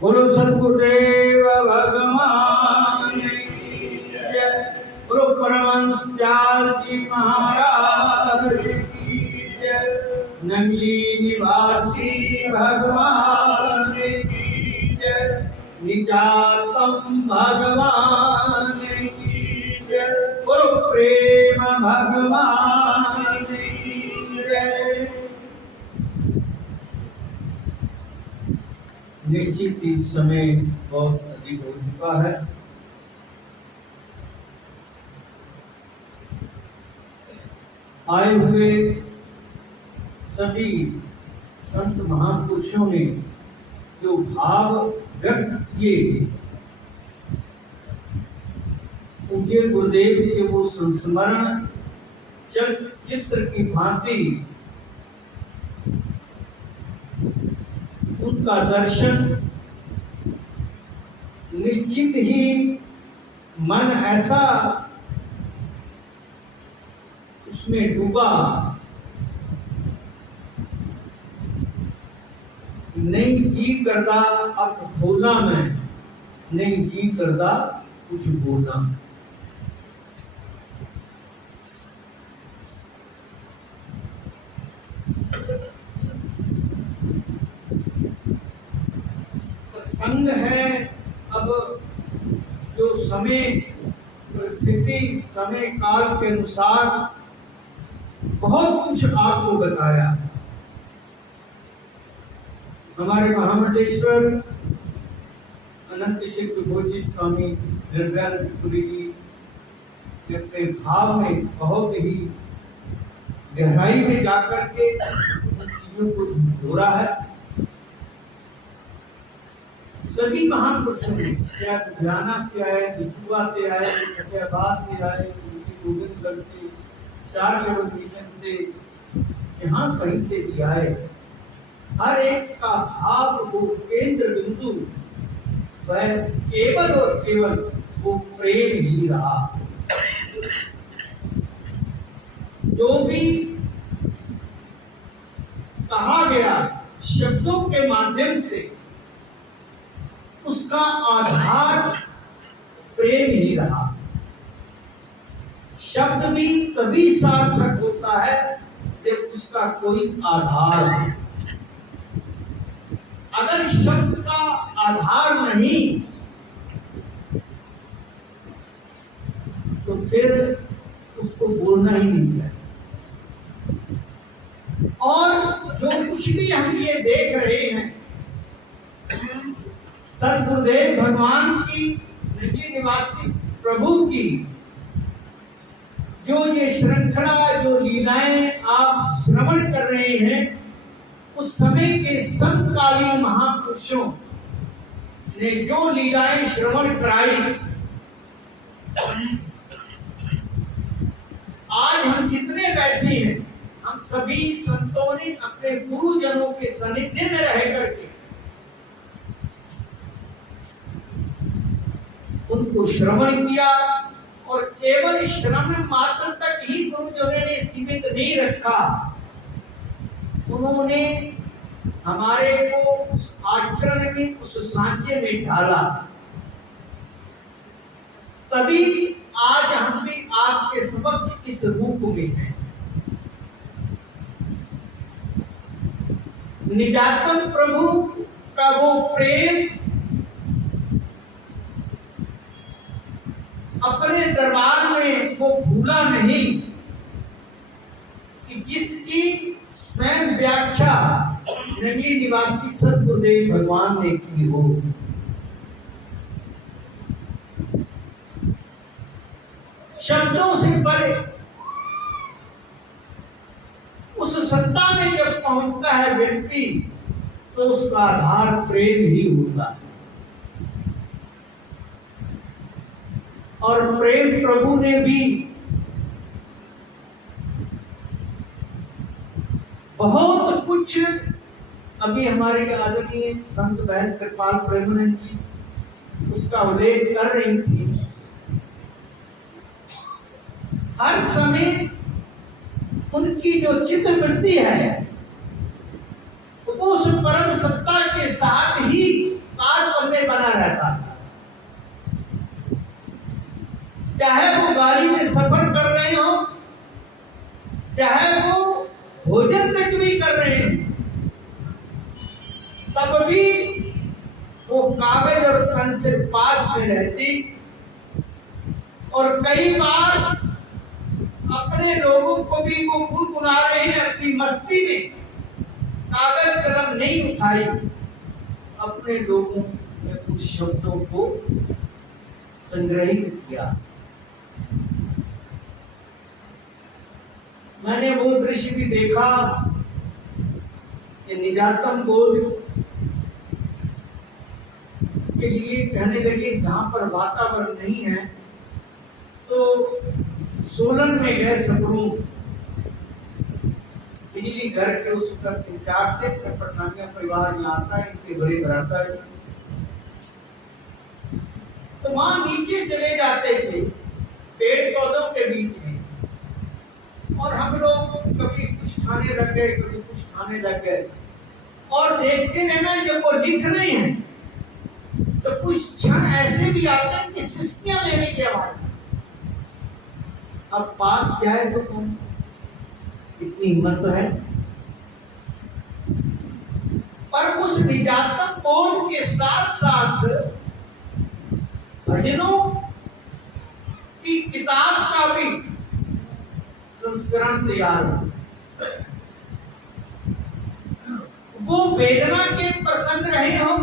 बोलो सद्गुरुदेव भगवान की जय। बोलो परमहंस त्याग जी महाराज की जय। नंगली निवासी भगवान की जय। निजातम भगवान की जय। बोलो प्रेम भगवान की जय। निश्चित ही समय बहुत अधिक हो चुका है। आए हुए सभी संत महापुरुषों ने जो भाव व्यक्त किए, उनके गुरुदेव के वो संस्मरण चित्र की भांति उनका दर्शन निश्चित ही मन ऐसा उसमें डूबा, नहीं जी करता अब खोलना मैं, नहीं जी करता कुछ बोलना। संग है अब जो समय परिस्थिति समय काल के अनुसार बहुत कुछ आपको बताया। हमारे महामंडेश्वर अनंत शिवभोजी स्वामी निर्भयानंदपुरी जी अपने भाव में बहुत ही गहराई में जाकर के चीजों को जोड़ा है। सभी महापुरुषों ने, क्या लुधियाना से आए, बिजुआ से आए, फतेहाबाद से आए, गोविंदगढ़ से, चार शरण मिशन से, यहाँ कहीं से भी आए, हर एक का भाव वो केंद्र बिंदु वह केवल और केवल वो प्रेम ही रहा। जो भी कहा गया शब्दों के माध्यम से, उसका आधार प्रेम ही रहा। शब्द भी तभी सार्थक होता है जब उसका कोई आधार हो। अगर शब्द का आधार नहीं तो फिर उसको बोलना ही नहीं चाहिए। और जो कुछ भी हम ये देख रहे हैं, सद्गुरुदेव भगवान की, निजी निवासी प्रभु की जो ये श्रृंखला, जो लीलाएं आप श्रवण कर रहे हैं, उस समय के समकालीन महापुरुषों ने जो लीलाएं श्रवण कराई, आज हम जितने बैठे हैं, हम सभी संतों ने अपने गुरुजनों के सानिध्य में रह करके उनको श्रवण किया। और केवल श्रवण मात्र तक ही गुरुजनों ने सीमित नहीं रखा, उन्होंने हमारे को उस आचरण में, उस सांचे में ढाला। तभी आज हम भी आपके समक्ष इस रूप में हैं। निजातम प्रभु का वो प्रेम अपने दरबार में वो भूला नहीं कि जिसकी स्वयं व्याख्या नगली निवासी सद्गुरुदेव भगवान ने की हो। शब्दों से परे उस सत्ता में जब पहुंचता है व्यक्ति, तो उसका आधार प्रेम ही होता है। और प्रेम प्रभु ने भी बहुत कुछ, अभी हमारी आदरणीय संत बहन कृपाल प्रेमानंद जी उसका उल्लेख कर रही थी। हर समय उनकी जो चित्त वृत्ति है वो उस परम सत्ता के साथ ही कार्य वो कागज और पेन से पास में रहती और कई बार अपने लोगों को भी वो गुनगुना रहे हैं अपनी मस्ती में, कागज कलम नहीं उठाई, अपने लोगों ने कुछ शब्दों को संग्रहित किया। मैंने वो दृश्य भी देखा कि निजातम बोध के लिए कहने लगे जहां पर वातावरण नहीं है तो सोलन में गए सबरूम, बिजली घर के उस वक्त इंचार्ज थे, पठानिया परिवार में आता है, इनके बड़े बराता है, तो वहां नीचे चले जाते थे पेड़ पौधों के बीच में, और हम लोग कभी कुछ खाने लग गए, कभी कुछ खाने लग गए, और देखते रहना जब वो लिख रहे हैं तो कुछ क्षण ऐसे भी आते हैं कि सिस्कियां लेने की आवाज। अब पास जाए तो कौन, इतनी हिम्मत तो है। पर उस निजातम बोध के साथ साथ भजनों की किताब का भी संस्करण तैयार हो। वो वेदना के प्रसंग रहे हो,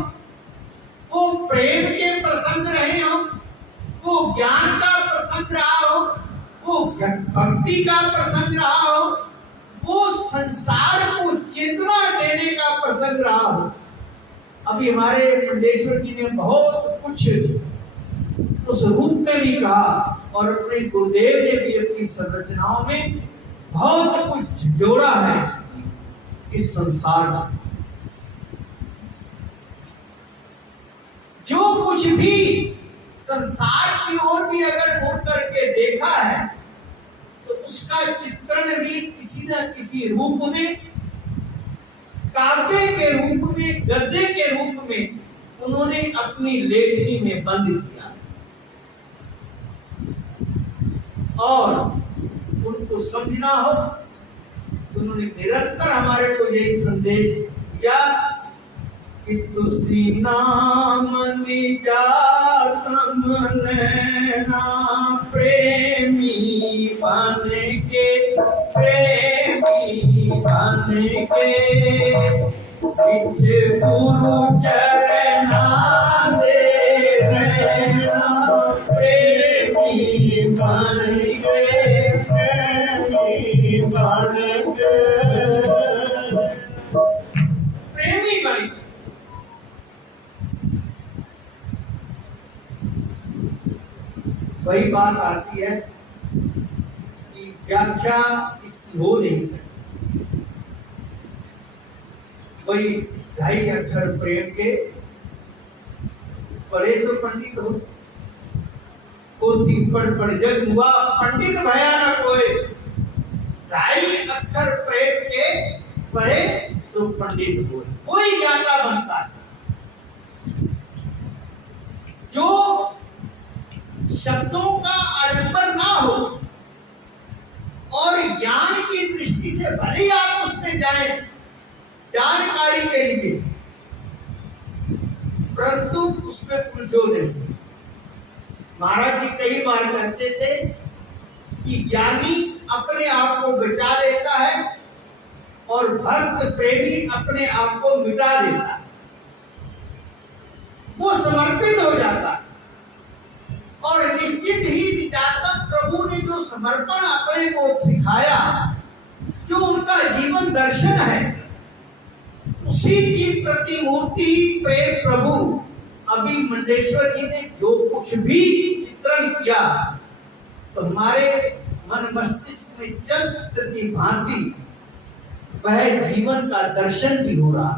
वो प्रेम के प्रसंग रहे हो, वो ज्ञान का प्रसंग रहा हो, वो भक्ति का प्रसंग रहा हो, वो संसार को चेतना देने का प्रसंग रहा हो। अभी हमारे मंडेश्वर जी ने बहुत कुछ उस रूप में भी कहा, और अपने गुरुदेव ने भी अपनी संरचनाओं में बहुत कुछ जोड़ा है इस संसार में। जो कुछ भी संसार की ओर भी अगर मुड़ करके देखा है तो उसका चित्रण भी किसी न किसी रूप में, काव्य के रूप में, गद्य के रूप में उन्होंने अपनी लेखनी में बंद किया, और उनको समझना हो, उन्होंने निरंतर हमारे को यही संदेश दिया कि तुसी नाम निजातम नैना प्रेमी बन के, प्रेमी बन के इस गुरु चरना दे रहना, प्रेमी बन के, प्रेमी बन के, प्रेमी बन के। वही बात आती है कि व्याख्या इसकी हो नहीं सकती। वही 2.5 अक्षर प्रेम के पढ़े सो पंडित हो, पोथी पढ़ जग हुआ पंडित भया न कोई, 2.5 अक्षर प्रेम के पढ़े सो पंडित हो, कोई ज्ञाता बनता है। जो शब्दों का आडंबर ना हो और ज्ञान की दृष्टि से भले आप उसमें जाए जानकारी के लिए, परंतु उसमें उलझो नहीं। महाराज जी कई बार कहते थे कि ज्ञानी अपने आप को बचा लेता है और भक्त प्रेमी अपने आप को मिटा देता है, वो समर्पित हो जाता है। और निश्चित ही निजातम प्रभु ने जो समर्पण अपने को सिखाया, जो उनका जीवन दर्शन है, उसी की प्रतिमूर्ति प्रेम प्रभु अभी मंडेश्वर जी ने जो कुछ भी चित्रण किया, तो हमारे मन मस्तिष्क में जल चित्र की भांति वह जीवन का दर्शन भी हो रहा,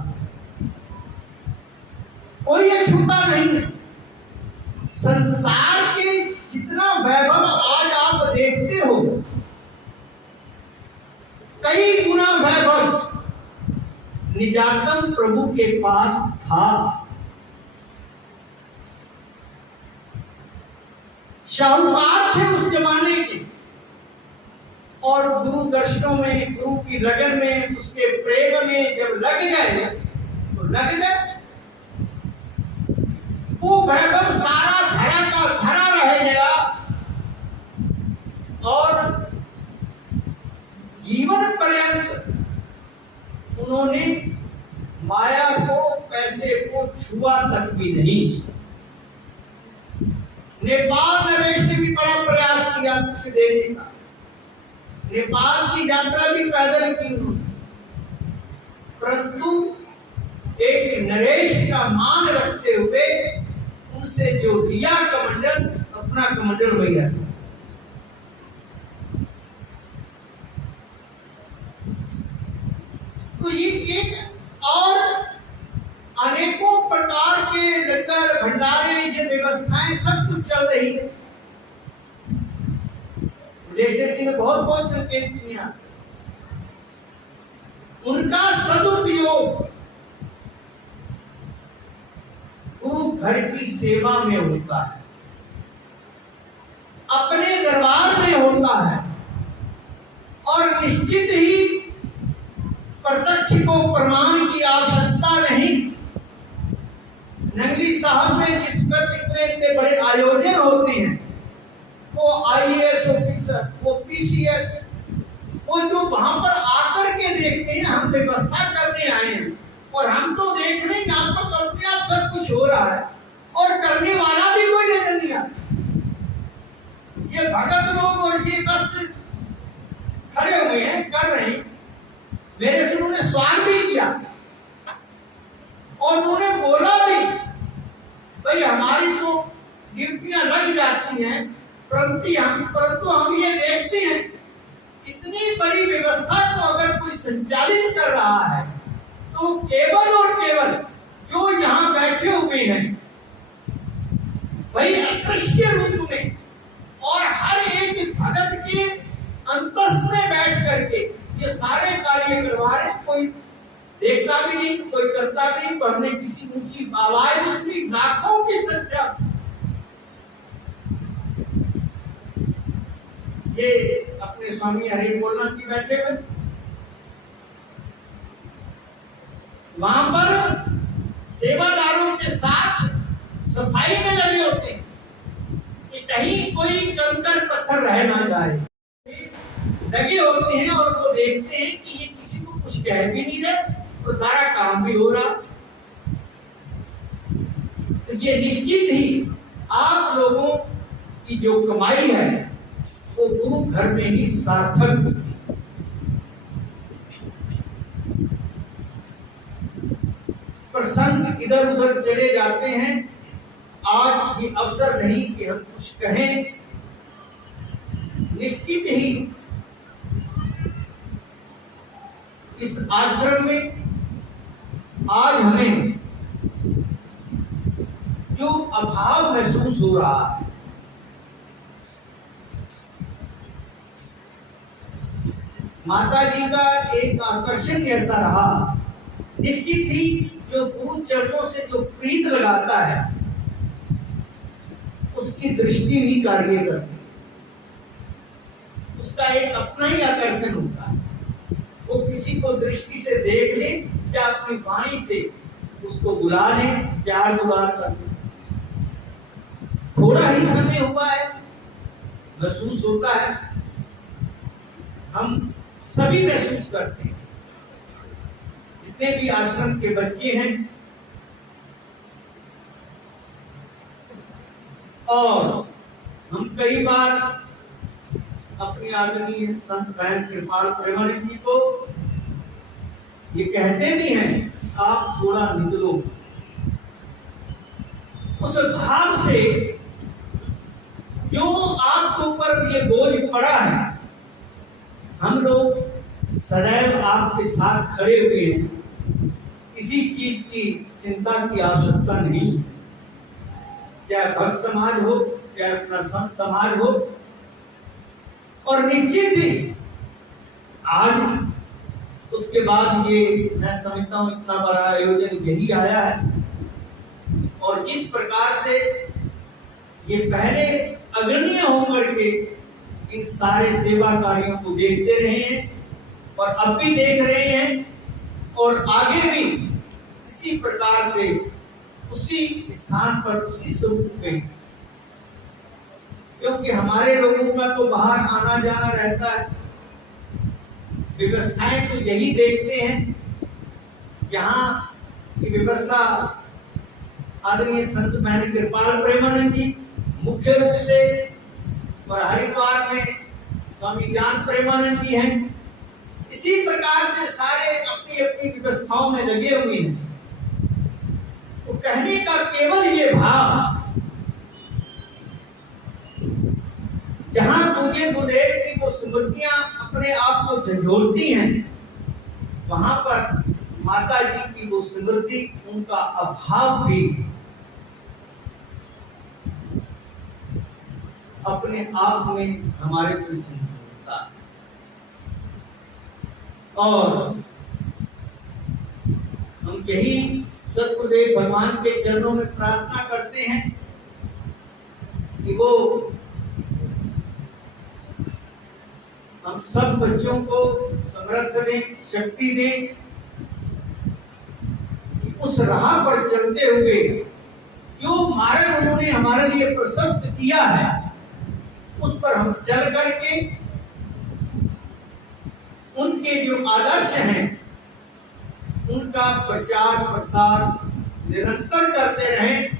कोई अछूता नहीं है। संसार के जितना वैभव आज आप देखते हो, कई गुना वैभव निजातम प्रभु के पास था। शाहूकार थे उस जमाने के, और गुरु दर्शनों में, गुरु की लगन में, उसके प्रेम में जब लग गए तो लग गए। वो वैभव सारा धरा का धरा रह गया और जीवन पर्यंत उन्होंने माया को, पैसे को छुआ तक भी नहीं। नेपाल नरेश ने भी बड़ा प्रयास किया उसे देने का, नेपाल की यात्रा भी पैदल की उन्होंने, परंतु एक नरेश का मान रखते हुए उनसे जो लिया कमंडल, अपना कमंडल वही रखा। तो ये एक और अनेकों प्रकार के लंगर भंडारे, ये व्यवस्थाएं सब कुछ चल रही है। विदेश जी ने बहुत बहुत संकेत किया, उनका सदुपयोग गुरु घर की सेवा में होता है, अपने दरबार में होता है, और निश्चित ही प्रत्यक्ष को प्रमाण की आवश्यकता नहीं। नंगली साहब में जिस पर इतने बड़े आयोजन होते हैं, वो आईएएस ऑफिसर, वो पीसीएस, वो जो वहां पर आकर के देखते हैं, हम व्यवस्था करने आए हैं और हम तो देख रहे हैं यहाँ पर तो अपने आप सब कुछ हो रहा है और करने वाला भी कोई नजर नहीं आता। ये भगत लोग और ये बस खड़े हुए हैं, कर रहे हैं। मेरे से उन्होंने सवाल भी किया और उन्होंने बोला भी, भाई हमारी तो ड्यूटियां लग जाती हैं, परंतु हम ये देखते हैं इतनी बड़ी व्यवस्था को अगर कोई संचालित कर रहा है तो केवल और केवल जो यहाँ बैठे हुए हैं वही अदृश्य रूप में और हर एक भगत के अंतस में बैठ करके ये सारे कार्य करवा रहे हैं। कोई देखता भी नहीं, कोई करता भी नहीं। हमने किसी ऊंची आवाज में सुनी, लाखों की संख्या ये अपने स्वामी हरि बोलना की बैठे हुए, वहां पर सेवादारों के साथ सफाई में लगे होते हैं कि कहीं कोई कंकड़ पत्थर रह ना जाए, लगे होते हैं और वो देखते हैं कि ये किसी को कुछ कह भी नहीं रहे और सारा काम भी हो रहा। तो ये निश्चित ही आप लोगों की जो कमाई है वो गुरु घर में ही सार्थक होती है। प्रसंग इधर उधर चले जाते हैं, आज ये अवसर नहीं कि हम कुछ कहें। निश्चित ही इस आश्रम में आज हमें जो अभाव महसूस हो रहा है, माता जी का एक आकर्षण ऐसा रहा, निश्चित ही जो गुरु चरणों से जो प्रीत लगाता है उसकी दृष्टि भी कार्य करती है, उसका एक अपना ही आकर्षण होता है। वो किसी को दृष्टि से देख ले या अपनी वाणी से उसको बुला ले, प्यार दुलार कर ले। थोड़ा ही समय हुआ है, महसूस होता है, हम सभी महसूस करते हैं, जितने भी आश्रम के बच्चे हैं। और हम कई बार अपने आदरणीय संत बहन कृपाल प्रेमानंद जी को ये कहते भी हैं आप थोड़ा निकलो। उस भाव से जो आपके ऊपर ये बोझ पड़ा है, हम लोग सदैव आपके साथ खड़े हुए हैं। किसी चीज की चिंता की आवश्यकता नहीं, चाहे भक्त समाज हो चाहे अपना संत समाज हो। और निश्चित ही आज उसके बाद ये मैं समझता हूँ इतना बड़ा आयोजन यही आया है, और जिस प्रकार से ये पहले अग्रणीय होकर के इन सारे सेवा कार्यों को देखते रहे हैं और अब भी देख रहे हैं और आगे भी इसी प्रकार से उसी स्थान पर, उसी स्वरूप में, क्योंकि हमारे लोगों का तो बाहर आना जाना रहता है। व्यवस्थाएं तो यही देखते हैं, जहां की व्यवस्था आदरणीय संत महंत कृपाल प्रेमानंद जी मुख्य रूप से, और हरिद्वार में स्वामी ज्ञान प्रेमानंद जी हैं। इसी प्रकार से सारे अपनी अपनी व्यवस्थाओं में लगे हुए हैं। तो कहने का केवल ये भाव, जहां पूज्य गुरुदेव की वो स्मृतियां अपने आप को झंझोलती हैं, वहां पर माता जी की वो स्मृति, उनका अभाव भी अपने आप में हमारे को झंझोलता है। और हम यही सतगुरुदेव भगवान के चरणों में प्रार्थना करते हैं कि वो हम सब बच्चों को समर्थ दें, शक्ति दें, कि उस राह पर चलते हुए जो मार्ग उन्होंने हमारे लिए प्रशस्त किया है, उस पर हम चल करके उनके जो आदर्श हैं उनका प्रचार प्रसार निरंतर करते रहें,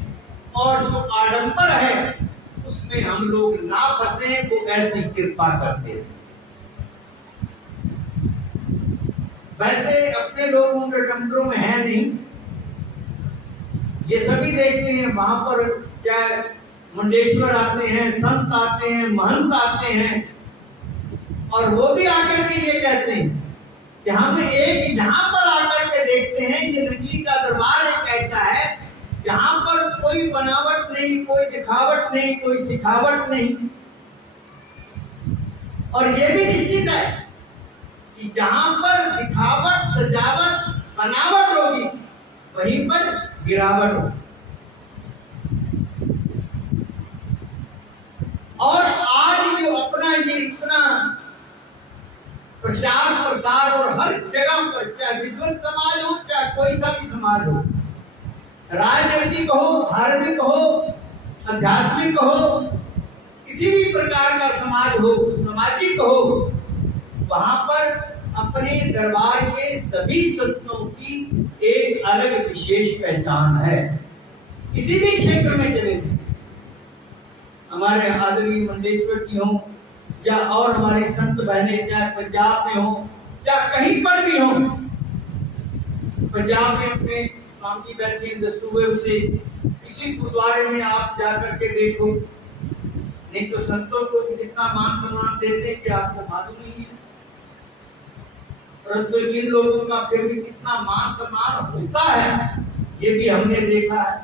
और जो आडंबर है उसमें हम लोग ना फंसे, वो ऐसी कृपा करते हैं। वैसे अपने लोग उन आडंबरों में है नहीं, ये सभी देखते हैं। वहां पर चाहे मुंडेश्वर आते हैं, संत आते हैं, महंत आते हैं, और वो भी आकर के ये कहते हैं कि हम एक जहां पर आकर के देखते हैं, ये नकली का दरबार एक ऐसा है जहां पर कोई बनावट नहीं, कोई दिखावट नहीं, कोई सिखावट नहीं। और ये भी निश्चित है कि जहां पर दिखावट, सजावट, बनावट होगी, वहीं पर गिरावट होगी। और आज जो अपना ये इतना प्रचार प्रसार, और हर जगह पर, चाहे विद्वत समाज हो, चाहे कोई सा भी समाज हो, राजनीतिक हो, धार्मिक हो, आध्यात्मिक हो, किसी भी प्रकार का समाज हो, सामाजिक हो, वहां पर अपने दरबार के सभी संतों की एक अलग विशेष पहचान है। किसी भी क्षेत्र में चले, हमारे आदरणीय मंडेश्वर जी हो, या और हमारे संत बहने, चाहे पंजाब में हो, चाहे कहीं पर भी हो। पंजाब में अपने स्वामी बैठे दस्तूर से, किसी गुरुद्वारे में आप जाकर के देखो, नहीं तो संतों को कितना मान सम्मान देते हैं कि आपको मालूम नहीं है। परंतु इन लोगों का फिर भी कितना मान सम्मान होता है, ये भी हमने देखा है।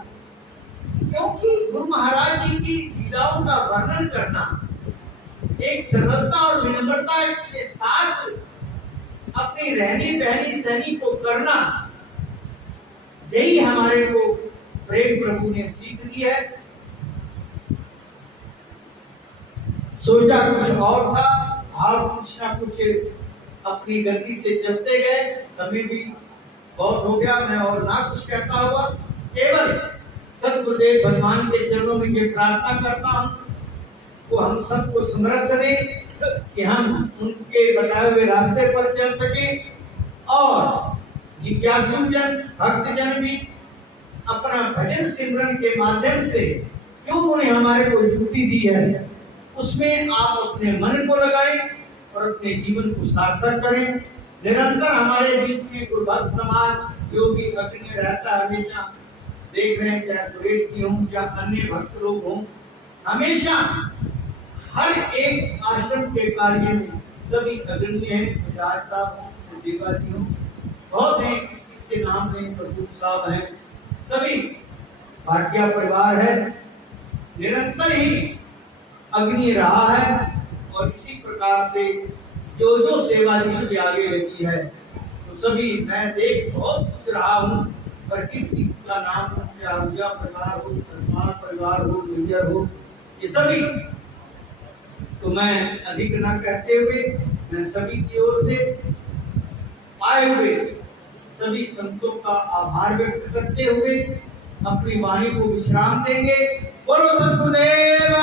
क्योंकि गुरु महाराज जी की लीलाओं का वर्णन करना एक सरलता और विनम्रता के साथ अपनी रहनी बहनी सहनी को करना, यही हमारे को प्रेम प्रभु ने सीख दी है। सोचा कुछ और था, भाव कुछ ना कुछ अपनी गति से चलते गए। समय भी बहुत हो गया, मैं और ना कुछ कहता हुआ केवल सतगुरुदेव भगवान के चरणों में ये प्रार्थना करता हूँ, वो हम सबको समर्थ दे कि हम उनके बताए हुए रास्ते पर चल सके, और जिज्ञासु जन, भक्त जन भी अपना भजन सिमरन के माध्यम से, क्यों उन्हें हमारे को युक्ति दी है, उसमें आप अपने मन को लगाएं और अपने जीवन को सार्थक करें। निरंतर हमारे बीच में गुरुभक्त समाज जो भी अग्नि रहता है, हमेशा देख रहे हैं, चाहे सुरेश जी हों या अन्य भक्त लोग हों, हमेशा हर एक आश्रम के कार्य में सभी अग्रणी हैं। गुजरात साहब हों, सुदेवा जी हों, बहुत हैं, किसके नाम नहीं, प्रभु साहब हैं, सभी भाटिया परिवार है, निरंतर ही अग्नि रहा है। और इसी प्रकार से जो जो सेवा जिसके आगे लगी है, तो सभी मैं देख बहुत कुछ रहा हूँ, पर किसी का नाम हो, चाहे आहूजा परिवार हो, सलमान परिवार हो, नियर हो, ये सभी, तो मैं अधिक न कहते हुए, मैं सभी की ओर से आए हुए सभी संतों का आभार व्यक्त करते हुए अपनी वाणी को विश्राम देंगे। बोलो सतगुरुदेव